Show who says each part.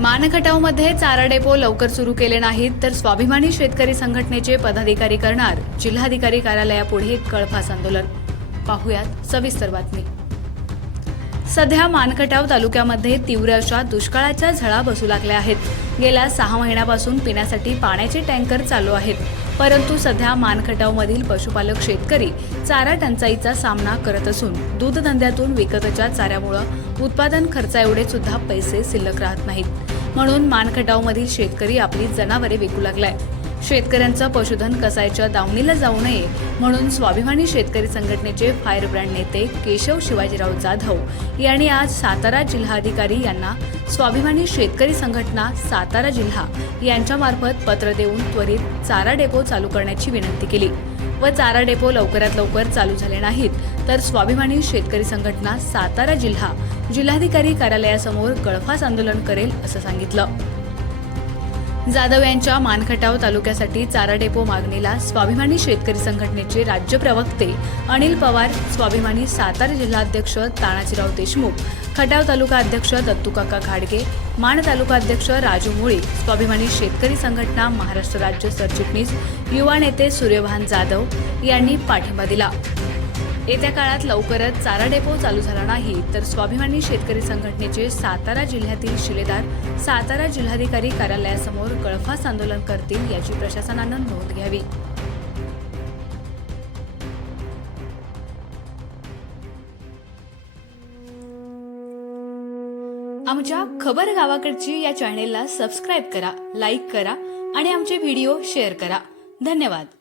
Speaker 1: मानखटावमध्ये चारा डेपो लवकर सुरू केले नाहीत तर स्वाभिमानी शेतकरी संघटनेचे पदाधिकारी करणार जिल्हाधिकारी कार्यालयापुढे कळफास आंदोलन पाहुयात सविस्तर बातमी सध्या मानखटाव तालुक्यामध्ये तीव्र अशा दुष्काळाच्या झळा बसू लागल्या आहेत गेल्या सहा महिन्यापासून पिण्यासाठी पाण्याचे टँकर चालू आहेत परंतु सध्या मानखटावमधील पशुपालक शेतकरी चारा टंचाईचा सामना करत असून दूध धंद्यातून विकतच्या चाऱ्यामुळं उत्पादन खर्चाएवढे सुद्धा पैसे शिल्लक राहत नाहीत म्हणून मानखटावमधील शेतकरी आपली जनावरे विकू लागलाय शेतकऱ्यांचा पशुधन कसायच्या दावणीला जाऊ नये म्हणून स्वाभिमानी शेतकरी संघटनेचे फायर ब्रँड नेते केशव शिवाजीराव जाधव यांनी आज सातारा जिल्हाधिकारी यांना स्वाभिमानी शेतकरी संघटना सातारा जिल्हा यांच्यामार्फत पत्र देऊन त्वरित चारा डेपो चालू करण्याची विनंती केली व चारा डेपो लवकरात लवकर चालू झाले नाहीत तर स्वाभिमानी शेतकरी संघटना सातारा जिल्हा जिल्हाधिकारी कार्यालयासमोर गळफास आंदोलन करेल असं सांगितलं जाधव यांच्या मानखटाव तालुक्यासाठी चारा डेपो मागणीला स्वाभिमानी शेतकरी संघटनेचे राज्य प्रवक्ते अनिल पवार स्वाभिमानी सातारा जिल्हाध्यक्ष तानाजीराव देशमुख खटाव तालुका अध्यक्ष दत्तूकाका घाडगे माण तालुका अध्यक्ष राजू मुळे स्वाभिमानी शेतकरी संघटना महाराष्ट्र राज्य सरचिटणीस युवा नेते सूर्यभान जाधव यांनी पाठिंबा दिला येत्या काळात लवकरच चारा डेपो चालू झाला नाही तर स्वाभिमानी शेतकरी संघटनेचे सातारा जिल्ह्यातील शिलेदार सातारा जिल्हाधिकारी कार्यालयासमोर गळफास आंदोलन करतील याची प्रशासनानं नोंद घ्यावी
Speaker 2: आमच्या खबर गावाकडची या चॅनेलला सबस्क्राईब करा लाईक करा आणि आमचे व्हिडिओ शेअर करा धन्यवाद